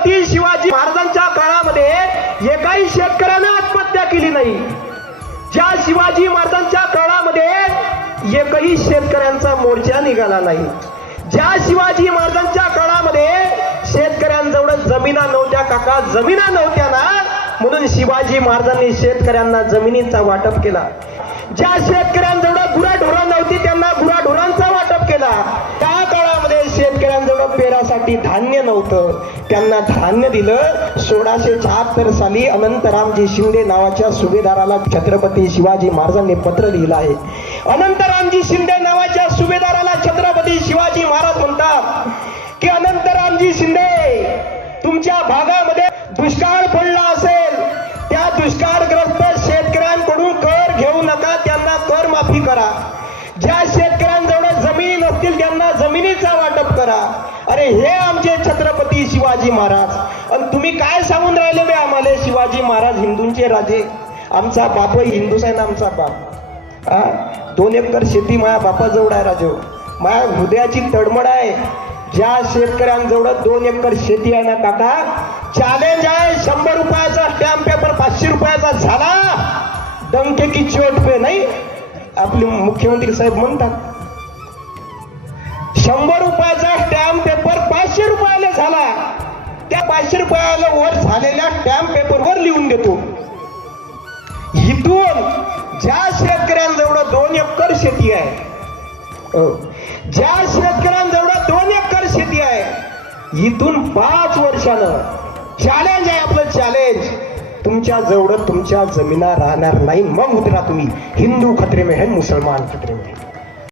छत्रपती शिवाजी महाराजांच्या काळामध्ये एकाही शेतकऱ्यानं आत्महत्या केली नाही. ज्या शिवाजी महाराजांच्या काळामध्ये एकही शेतकऱ्यांचा मोर्चा निघाला नाही. ज्या शिवाजी महाराजांच्या काळामध्ये शेतकऱ्यांजवळ जमिना नव्हत्या काका, जमिना नव्हत्या ना, म्हणून शिवाजी महाराजांनी शेतकऱ्यांना जमिनीचा वाटप केला. ज्या शेतकऱ्यांजवळ गुराढोरं नव्हती त्यांना गुराढोरांचा वाटप केला. त्या काळामध्ये शेतकऱ्यांजवळ पेरासाठी धान्य नव्हतं, त्यांना धान्य दिलं. 1676 साली अनंतरामजी शिंदे नावाच्या सुभेदाराला छत्रपती शिवाजी महाराजांनी पत्र लिहिलं आहे. अनंतरामजी शिंदे नावाच्या सुभेदाराला छत्रपती शिवाजी महाराज म्हणतात की अनंतरामजी शिंदे, तुमच्या भागामध्ये दुष्काळ पडला असेल, त्या दुष्काळग्रस्त शेतकऱ्यांकडून कर घेऊ नका, त्यांना कर माफी करा. ज्या शेतकऱ्यांजवळ जमिनी नसतील त्यांना जमिनीचा वाटप करा. अरे हे आमचे छत्रपती शिवाजी महाराज. आणि तुम्ही काय सांगून राहिले बे आम्हाला, शिवाजी महाराज हिंदूंचे राजे. आमचा बाप हिंदूच आहे ना, आमचा बाप. 2 एकर शेती माझ्या बापाजवळ आहे राजो. माझ्या हृदयाची तडमड आहे. ज्या शेतकऱ्यांजवळ 2 एकर शेती आहे ना काका, चॅलेंज आहे. 100 रुपयाचा स्टॅम्प पेपर 500 रुपयाचा झाला, डंके की चोट पे नाही, आपले मुख्यमंत्री साहेब म्हणतात. 100 रुपयाचा स्टॅम्प पेपर 500 रुपयाला झाला, त्या 500 रुपयाला वर झालेल्या स्टॅम्प पेपरवर लिहून देतो. इथून ज्या शेतकऱ्यांजवळ 2 एकर शेती आहे, ज्या शेतकऱ्यांजवळ 2 एकर शेती आहे, इथून 5 वर्षानं चॅलेंज आहे आपलं, चॅलेंज. तुमच्या जवळ तुमच्या जमिना राहणार नाही. मग उतरा तुम्ही. हिंदू खतरे में है, मुसलमान खतरे में है.